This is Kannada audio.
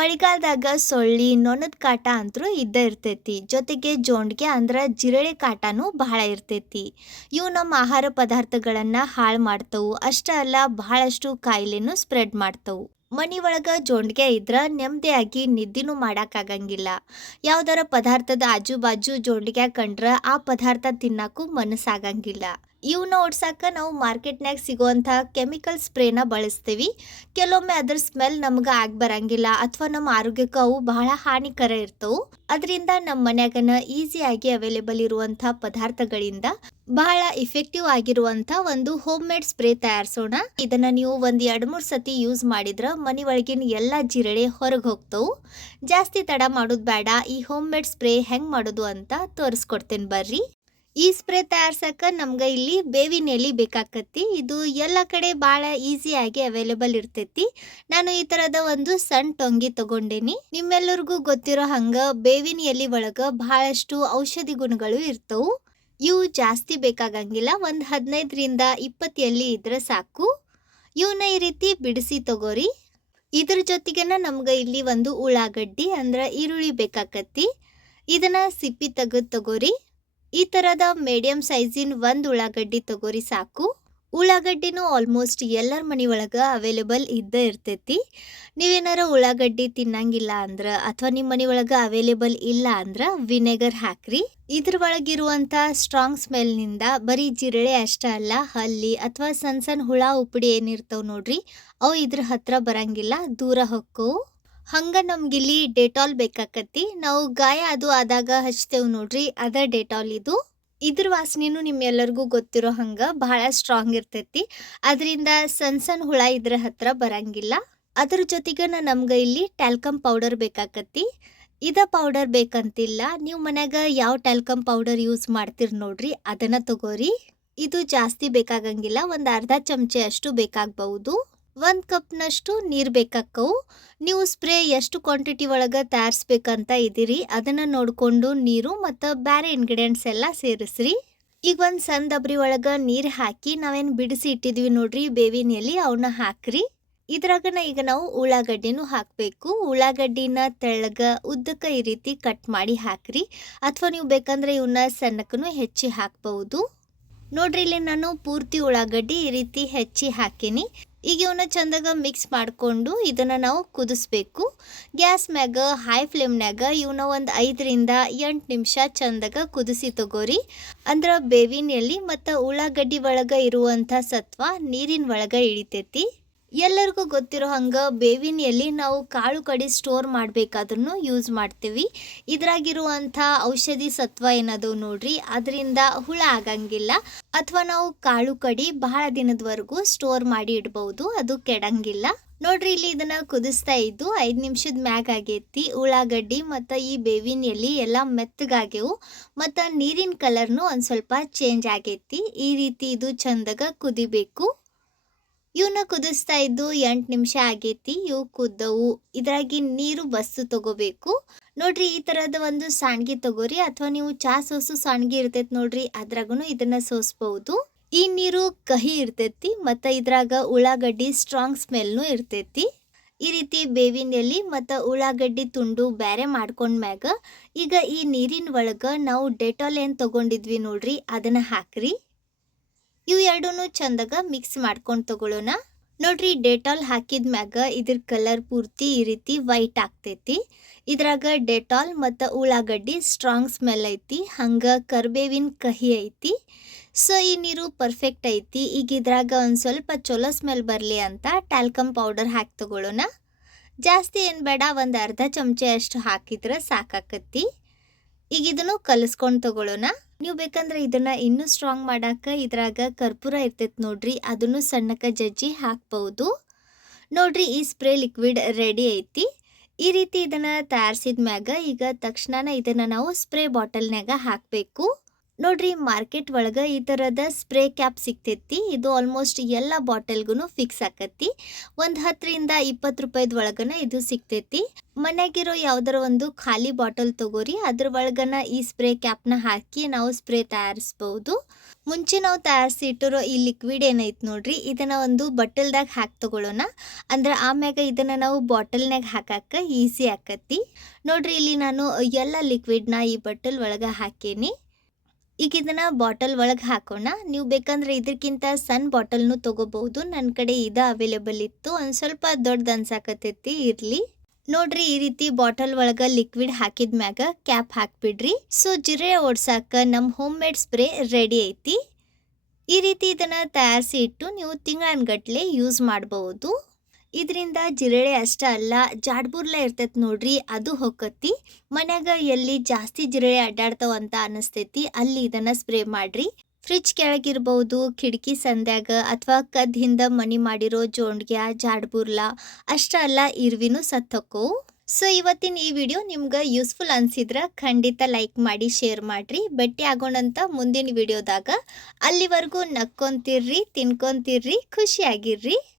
ಮಳಿಗಾಲದಾಗ ಸೊಳ್ಳಿ ನೊಣದ ಕಾಟ ಅಂತೂ ಇದ್ದ ಇರ್ತೈತಿ. ಜೊತೆಗೆ ಜೊಂಡಿಗೆ ಅಂದ್ರ ಜಿರಳೆ ಕಾಟನೂ ಬಹಳ ಇರ್ತೈತಿ. ಇವು ನಮ್ಮ ಆಹಾರ ಪದಾರ್ಥಗಳನ್ನ ಹಾಳು ಮಾಡ್ತವು. ಅಷ್ಟೇ ಅಲ್ಲ, ಬಹಳಷ್ಟು ಕಾಯಿಲೆನೂ ಸ್ಪ್ರೆಡ್ ಮಾಡ್ತವು. ಮನಿ ಒಳಗ ಜೊಂಡಿಗೆ ಇದ್ರ ನೆಮ್ಮದಿಯಾಗಿ ನಿದ್ದಿನೂ ಮಾಡಕ್ಕಾಗಂಗಿಲ್ಲ. ಯಾವ್ದಾರ ಪದಾರ್ಥದ ಆಜು ಬಾಜು ಜೊಂಡಿಗೆ ಕಂಡ್ರ ಆ ಪದಾರ್ಥ ತಿನ್ನಕ್ಕೂ ಮನಸ್ಸಾಗಂಗಿಲ್ಲ. ಇವನ್ನ ಓಡ್ಸಾಕ ನಾವು ಮಾರ್ಕೆಟ್ನಾಗ ಸಿಗುವಂಥ ಕೆಮಿಕಲ್ ಸ್ಪ್ರೇನ ಬಳಸ್ತೀವಿ. ಕೆಲವೊಮ್ಮೆ ಅದ್ರ ಸ್ಮೆಲ್ ನಮ್ಗೆ ಆಗಿ ಬರಂಗಿಲ್ಲ ಅಥವಾ ನಮ್ಮ ಆರೋಗ್ಯಕ್ಕೆ ಅವು ಬಹಳ ಹಾನಿಕರ ಇರ್ತವು. ಅದರಿಂದ ನಮ್ಮ ಮನ್ಯಾಗನ ಈಸಿಯಾಗಿ ಅವೈಲೇಬಲ್ ಇರುವಂಥ ಪದಾರ್ಥಗಳಿಂದ ಬಹಳ ಇಫೆಕ್ಟಿವ್ ಆಗಿರುವಂಥ ಒಂದು ಹೋಮ್ ಮೇಡ್ ಸ್ಪ್ರೇ ತಯಾರಿಸೋಣ. ಇದನ್ನ ನೀವು ಒಂದ್ 2-3 ಸತಿ ಯೂಸ್ ಮಾಡಿದ್ರ ಮನಿ ಒಳಗಿನ ಎಲ್ಲ ಜಿರಳೆ ಹೊರಗೆ ಹೋಗ್ತವು. ಜಾಸ್ತಿ ತಡ ಮಾಡೋದು ಬೇಡ. ಈ ಹೋಮ್ ಮೇಡ್ ಸ್ಪ್ರೇ ಹೆಂಗ್ ಮಾಡೋದು ಅಂತ ತೋರಿಸ್ಕೊಡ್ತೇನೆ ಬರ್ರಿ. ಈ ಸ್ಪ್ರೇ ತಯಾರ್ಸಕ ನಮ್ಗೆ ಇಲ್ಲಿ ಬೇವಿನ ಎಲೆ ಬೇಕಾಕತಿ. ಇದು ಎಲ್ಲ ಕಡೆ ಭಾಳ ಈಸಿಯಾಗಿ ಅವೈಲೇಬಲ್ ಇರ್ತೈತಿ. ನಾನು ಈ ಥರದ ಒಂದು ಸಣ್ಣ ಟೊಂಗಿ ತಗೊಂಡೇನಿ. ನಿಮ್ಮೆಲ್ಲರಿಗೂ ಗೊತ್ತಿರೋ ಹಂಗ ಬೇವಿನ ಎಲೆ ಒಳಗ ಬಹಳಷ್ಟು ಔಷಧಿ ಗುಣಗಳು ಇರ್ತವು. ಇವು ಜಾಸ್ತಿ ಬೇಕಾಗಂಗಿಲ್ಲ. ಒಂದು 15ರಿಂದ 20 ಎಲೆ ಇದ್ರೆ ಸಾಕು. ಇವನ್ನ ಈ ರೀತಿ ಬಿಡಿಸಿ ತಗೋರಿ. ಇದ್ರ ಜೊತೆಗೆನ ನಮ್ಗೆ ಇಲ್ಲಿ ಒಂದು ಉಳ್ಳಾಗಡ್ಡಿ ಅಂದ್ರ ಈರುಳ್ಳಿ ಬೇಕಾಕತಿ. ಇದನ್ನ ಸಿಪ್ಪಿ ತೆಗೆದು ತಗೋರಿ. ಈ ತರದ ಮೀಡಿಯಂ ಸೈಜಿನ ಒಂದು ಉಳ್ಳಾಗಡ್ಡಿ ತಗೋರಿ ಸಾಕು. ಉಳ್ಳಾಗಡ್ಡಿನೂ ಆಲ್ಮೋಸ್ಟ್ ಎಲ್ಲರ ಮನಿ ಒಳಗ ಅವೈಲೇಬಲ್ ಇದ್ದೇ ಇರ್ತೈತಿ. ನೀವೇನಾರ ಉಳ್ಳಾಗಡ್ಡಿ ತಿನ್ನಂಗಿಲ್ಲ ಅಂದ್ರ ಅಥವಾ ನಿಮ್ಮ ಮನಿ ಒಳಗ ಅವೈಲೇಬಲ್ ಇಲ್ಲ ಅಂದ್ರ ವಿನೆಗರ್ ಹಾಕ್ರಿ. ಇದ್ರ ಒಳಗಿರುವಂತ ಸ್ಟ್ರಾಂಗ್ ಸ್ಮೆಲ್ನಿಂದ ಬರೀ ಜಿರಳೆ ಅಷ್ಟ ಅಲ್ಲ, ಹಲ್ಲಿ ಅಥವಾ ಸಣ್ಣ ಸಣ್ಣ ಹುಳ ಉಪ್ಪಡಿ ಏನಿರ್ತಾವ ನೋಡ್ರಿ, ಅವು ಇದ್ರ ಹತ್ರ ಬರಂಗಿಲ್ಲ, ದೂರ ಹೊಕ್ಕವು. ಹಂಗ ನಮ್ಗಿಲ್ಲಿ ಡೆಟಾಲ್ ಬೇಕಾಕತಿ. ನಾವು ಗಾಯ ಅದು ಆದಾಗ ಹಚ್ತೇವ್ ನೋಡ್ರಿ, ಅದ ಡೆಟಾಲ್ ಇದು. ಇದ್ರ ವಾಸನೆನೂ ನಿಮ್ಮೆಲ್ಲರಿಗೂ ಗೊತ್ತಿರೋ ಹಂಗ ಬಹಳ ಸ್ಟ್ರಾಂಗ್ ಇರ್ತೈತಿ. ಅದರಿಂದ ಸಣ್ಣ ಸಣ್ಣ ಹುಳ ಇದ್ರ ಹತ್ರ ಬರಂಗಿಲ್ಲ. ಅದ್ರ ಜೊತೆಗೆ ನಮ್ಗೆ ಇಲ್ಲಿ ಟ್ಯಾಲ್ಕಮ್ ಪೌಡರ್ ಬೇಕಾಕತಿ. ಇದ ಪೌಡರ್ ಬೇಕಂತಿಲ್ಲ, ನೀವು ಮನ್ಯಾಗ ಯಾವ ಟ್ಯಾಲ್ಕಮ್ ಪೌಡರ್ ಯೂಸ್ ಮಾಡ್ತೀರಿ ನೋಡ್ರಿ ಅದನ್ನ ತಗೋರಿ. ಇದು ಜಾಸ್ತಿ ಬೇಕಾಗಂಗಿಲ್ಲ, ಒಂದು ಅರ್ಧ ಚಮಚೆ ಅಷ್ಟು ಬೇಕಾಗಬಹುದು. 1 ಕಪ್ನಷ್ಟು ನೀರು ಬೇಕಾಕ್ಕವು. ನೀವು ಸ್ಪ್ರೇ ಎಷ್ಟು ಕ್ವಾಂಟಿಟಿ ಒಳಗೆ ತಯಾರಿಸ್ಬೇಕಂತ ಇದ್ದೀರಿ ಅದನ್ನು ನೋಡಿಕೊಂಡು ನೀರು ಮತ್ತು ಬೇರೆ ಇಂಗ್ರೀಡಿಯೆಂಟ್ಸ್ ಎಲ್ಲ ಸೇರಿಸ್ರಿ. ಈಗ ಒಂದು ಸಣ್ಣ ಡಬ್ರಿ ಒಳಗೆ ನೀರು ಹಾಕಿ ನಾವೇನು ಬಿಡಿಸಿ ಇಟ್ಟಿದ್ವಿ ನೋಡ್ರಿ ಬೇವಿನ ಎಲೆ, ಅವನ್ನ ಹಾಕ್ರಿ. ಇದ್ರಾಗನ ಈಗ ನಾವು ಉಳ್ಳಾಗಡ್ಡಿನೂ ಹಾಕಬೇಕು. ಉಳ್ಳಾಗಡ್ಡಿನ ತೆಳ್ಳಗ ಉದ್ದಕ್ಕ ಈ ರೀತಿ ಕಟ್ ಮಾಡಿ ಹಾಕ್ರಿ. ಅಥವಾ ನೀವು ಬೇಕಂದ್ರೆ ಇವನ್ನ ಸಣ್ಣಕ್ಕೂ ಹೆಚ್ಚಿ ಹಾಕ್ಬಹುದು. ನೋಡ್ರಿ, ಇಲ್ಲಿ ನಾನು ಪೂರ್ತಿ ಉಳ್ಳಾಗಡ್ಡಿ ಈ ರೀತಿ ಹೆಚ್ಚಿ ಹಾಕೀನಿ. ಈಗ ಇವನ್ನ ಚಂದಾಗ ಮಿಕ್ಸ್ ಮಾಡಿಕೊಂಡು ಇದನ್ನು ನಾವು ಕುದಿಸ್ಬೇಕು. ಗ್ಯಾಸ್ ಮ್ಯಾಗ ಹೈ ಫ್ಲೇಮ್ನಾಗ ಇವನ್ನ ಒಂದು 5ರಿಂದ 8 ನಿಮಿಷ ಚಂದಾಗ ಕುದಿಸಿ ತಗೋರಿ. ಅಂದ್ರೆ ಬೇವಿನ ಎಲೆ ಮತ್ತು ಉಳ್ಳಾಗಡ್ಡಿ ಒಳಗೆ ಇರುವಂಥ ಸತ್ವ ನೀರಿನ ಒಳಗೆ ಇಳಿತೈತಿ. ಎಲ್ಲರಿಗೂ ಗೊತ್ತಿರೋ ಹಂಗ ಬೇವಿನ ಎಲೆ ನಾವು ಕಾಳು ಕಡಿ ಸ್ಟೋರ್ ಮಾಡಬೇಕಾದ್ರೂ ಯೂಸ್ ಮಾಡ್ತೀವಿ. ಇದ್ರಾಗಿರುವಂಥ ಔಷಧಿ ಸತ್ವ ಏನದು ನೋಡ್ರಿ, ಅದರಿಂದ ಹುಳ ಆಗಂಗಿಲ್ಲ. ಅಥವಾ ನಾವು ಕಾಳು ಕಡಿ ಬಹಳ ದಿನದವರೆಗೂ ಸ್ಟೋರ್ ಮಾಡಿ ಇಡ್ಬಹುದು, ಅದು ಕೆಡಂಗಿಲ್ಲ. ನೋಡ್ರಿ, ಇಲ್ಲಿ ಇದನ್ನ ಕುದಿಸ್ತಾ ಇದ್ದು 5 ನಿಮಿಷದ ಮ್ಯಾಗ ಆಗೈತಿ. ಉಳ್ಳಾಗಡ್ಡಿ ಮತ್ತು ಈ ಬೇವಿನ ಎಲೆ ಎಲ್ಲ ಮೆತ್ತಗಾಗ್ಯವು ಮತ್ತು ನೀರಿನ ಕಲರ್ನು ಒಂದು ಸ್ವಲ್ಪ ಚೇಂಜ್ ಆಗೈತಿ. ಈ ರೀತಿ ಇದು ಚಂದಾಗ ಕುದಿಬೇಕು. ಇವನ್ನ ಕುದಿಸ್ತಾ ಇದ್ದು 8 ನಿಮಿಷ ಆಗೈತಿ. ಇವು ಕುದ್ದವು. ಇದ್ರಾಗಿ ನೀರು ಬಸ್ಸು ತಗೋಬೇಕು. ನೋಡ್ರಿ, ಈ ತರದ ಒಂದು ಸಾಣ್ಗಿ ತಗೋರಿ, ಅಥವಾ ನೀವು ಚಾ ಸೋಸು ಸಾಣ್ಗಿ ಇರ್ತೈತಿ ನೋಡ್ರಿ, ಅದ್ರಾಗೂ ಇದನ್ನ ಸೋಸ್ಬಹುದು. ಈ ನೀರು ಕಹಿ ಇರ್ತೈತಿ ಮತ್ತು ಇದ್ರಾಗ ಉಳ್ಳಾಗಡ್ಡಿ ಸ್ಟ್ರಾಂಗ್ ಸ್ಮೆಲ್ನು ಇರ್ತೈತಿ. ಈ ರೀತಿ ಬೇವಿನ ಎಲೆ ಮತ್ತು ಉಳ್ಳಾಗಡ್ಡಿ ತುಂಡು ಬೇರೆ ಮಾಡ್ಕೊಂಡ್ಮ್ಯಾಗ ಈಗ ಈ ನೀರಿನ ಒಳಗ ನಾವು ಡೆಟಾಲ್ ಏನು ತಗೊಂಡಿದ್ವಿ ನೋಡ್ರಿ ಅದನ್ನ ಹಾಕ್ರಿ. ಇವು ಎರಡೂ ಚಂದಾಗ ಮಿಕ್ಸ್ ಮಾಡ್ಕೊಂಡು ತಗೊಳ್ಳೋಣ. ನೋಡ್ರಿ, ಡೆಟಾಲ್ ಹಾಕಿದ ಮ್ಯಾಗ ಇದ್ರ ಕಲರ್ ಪೂರ್ತಿ ಈ ರೀತಿ ವೈಟ್ ಆಗ್ತೈತಿ. ಇದ್ರಾಗ ಡೆಟಾಲ್ ಮತ್ತು ಉಳ್ಳಾಗಡ್ಡಿ ಸ್ಟ್ರಾಂಗ್ ಸ್ಮೆಲ್ ಐತಿ, ಹಂಗ ಕರ್ಬೇವಿನ ಕಹಿ ಐತಿ. ಸೊ ಈ ನೀರು ಪರ್ಫೆಕ್ಟ್ ಐತಿ. ಈಗ ಇದ್ರಾಗ ಒಂದು ಸ್ವಲ್ಪ ಚಲೋ ಸ್ಮೆಲ್ ಬರಲಿ ಅಂತ ಟ್ಯಾಲ್ಕಮ್ ಪೌಡರ್ ಹಾಕಿ ತಗೊಳ್ಳೋಣ. ಜಾಸ್ತಿ ಏನು ಬೇಡ, ಒಂದು ಅರ್ಧ ಚಮಚೆ ಅಷ್ಟು ಹಾಕಿದ್ರೆ ಸಾಕಾಕತಿ. ಈಗ ಇದನ್ನು ಕಲಿಸ್ಕೊಂಡು ತಗೊಳ್ಳೋಣ. ನೀವು ಬೇಕಂದ್ರೆ ಇದನ್ನ ಇನ್ನೂ ಸ್ಟ್ರಾಂಗ್ ಮಾಡಾಕ ಇದ್ರಾಗ ಕರ್ಪೂರ ಇರ್ತೈತಿ ನೋಡ್ರಿ, ಅದನ್ನು ಸಣ್ಣಕ್ಕೆ ಜಜ್ಜಿ ಹಾಕ್ಬಹುದು. ನೋಡ್ರಿ, ಈ ಸ್ಪ್ರೇ ಲಿಕ್ವಿಡ್ ರೆಡಿ ಐತಿ. ಈ ರೀತಿ ಇದನ್ನ ತಯಾರಿಸಿದ ಮ್ಯಾಗ ಈಗ ತಕ್ಷಣ ಇದನ್ನ ನಾವು ಸ್ಪ್ರೇ ಬಾಟಲ್ನಾಗ ಹಾಕಬೇಕು. ನೋಡ್ರಿ, ಮಾರ್ಕೆಟ್ ಒಳಗೆ ಈ ಥರದ ಸ್ಪ್ರೇ ಕ್ಯಾಪ್ ಸಿಗ್ತೈತಿ. ಇದು ಆಲ್ಮೋಸ್ಟ್ ಎಲ್ಲ ಬಾಟಲ್ಗೂ ಫಿಕ್ಸ್ ಆಕತಿ. ಒಂದು 10ರಿಂದ 20 ರೂಪಾಯಿದ ಒಳಗನ ಇದು ಸಿಗ್ತೈತಿ. ಮನೆಯಾಗಿರೋ ಯಾವ್ದಾರ ಒಂದು ಖಾಲಿ ಬಾಟಲ್ ತಗೋರಿ, ಅದ್ರ ಒಳಗನ ಈ ಸ್ಪ್ರೇ ಕ್ಯಾಪ್ನ ಹಾಕಿ ನಾವು ಸ್ಪ್ರೇ ತಯಾರಿಸ್ಬಹುದು. ಮುಂಚೆ ನಾವು ತಯಾರಿಸಿ ಇಟ್ಟಿರೋ ಈ ಲಿಕ್ವಿಡ್ ಏನೈತೆ ನೋಡ್ರಿ, ಇದನ್ನ ಒಂದು ಬಟ್ಟಲ್ದಾಗ ಹಾಕಿ ತಗೊಳ್ಳೋಣ. ಅಂದ್ರೆ ಆಮ್ಯಾಗ ಇದನ್ನ ನಾವು ಬಾಟಲ್ನಾಗ ಹಾಕಾಕ ಈಸಿ ಆಕತಿ. ನೋಡ್ರಿ ಇಲ್ಲಿ ನಾನು ಎಲ್ಲ ಲಿಕ್ವಿಡ್ನ ಈ ಬಟ್ಟಲ್ ಒಳಗೆ ಹಾಕೇನಿ. ಈಗ ಇದನ್ನ ಬಾಟಲ್ ಒಳಗೆ ಹಾಕೋಣ. ನೀವು ಬೇಕಂದ್ರೆ ಇದಕ್ಕಿಂತ ಸಣ್ಣ ಬಾಟಲ್ನು ತಗೋಬಹುದು. ನನ್ನ ಕಡೆ ಇದು ಅವೈಲೇಬಲ್ ಇತ್ತು. ಒಂದು ಸ್ವಲ್ಪ ದೊಡ್ಡದು ಅನ್ಸಾಕತ್ತೈತಿ, ಇರಲಿ. ನೋಡ್ರಿ ಈ ರೀತಿ ಬಾಟಲ್ ಒಳಗೆ ಲಿಕ್ವಿಡ್ ಹಾಕಿದ ಮ್ಯಾಗ ಕ್ಯಾಪ್ ಹಾಕ್ಬಿಡ್ರಿ. ಸೊ ಜಿರಳೆ ಓಡ್ಸಾಕ ನಮ್ಮ ಹೋಮ್ ಮೇಡ್ ಸ್ಪ್ರೇ ರೆಡಿ ಐತಿ. ಈ ರೀತಿ ಇದನ್ನ ತಯಾರಿಸಿ ಇಟ್ಟು ನೀವು ತಿಂಗಳನ್ಗಟ್ಲೆ ಯೂಸ್ ಮಾಡಬಹುದು. ಇದರಿಂದ ಜಿರಳೆ ಅಷ್ಟ ಅಲ್ಲ, ಜಾಡ್ಬುರ್ಲ ಇರ್ತೈತಿ ನೋಡ್ರಿ, ಅದು ಹೊಕ್ಕತಿ. ಮನ್ಯಾಗ ಎಲ್ಲಿ ಜಾಸ್ತಿ ಜಿರಳೆ ಅಡ್ಡಾಡ್ತಾವ ಅಂತ ಅನಿಸ್ತೈತಿ, ಅಲ್ಲಿ ಇದನ್ನ ಸ್ಪ್ರೇ ಮಾಡ್ರಿ. ಫ್ರಿಜ್ ಕೆಳಗಿರ್ಬಹುದು, ಕಿಟಕಿ ಸಂದ್ಯಾಗ ಅಥವಾ ಕದ್ ಹಿಂದ ಮನಿ ಮಾಡಿರೋ ಜೋಂಡ್ಗ್ಯಾ ಜಾಡ್ಬುರ್ಲ ಅಷ್ಟ ಅಲ್ಲ, ಇರ್ವಿನೂ ಸತ್ತೋಕ್ಕವು. ಸೊ ಇವತ್ತಿನ ಈ ವಿಡಿಯೋ ನಿಮ್ಗೆ ಯೂಸ್ಫುಲ್ ಅನ್ಸಿದ್ರ ಖಂಡಿತ ಲೈಕ್ ಮಾಡಿ, ಶೇರ್ ಮಾಡ್ರಿ. ಭೇಟಿ ಆಗೋಣಂತ ಮುಂದಿನ ವಿಡಿಯೋದಾಗ. ಅಲ್ಲಿವರೆಗೂ ನಕ್ಕೊಂತಿರ್ರಿ, ತಿನ್ಕೊಂತಿರ್ರಿ, ಖುಷಿಯಾಗಿರ್ರಿ.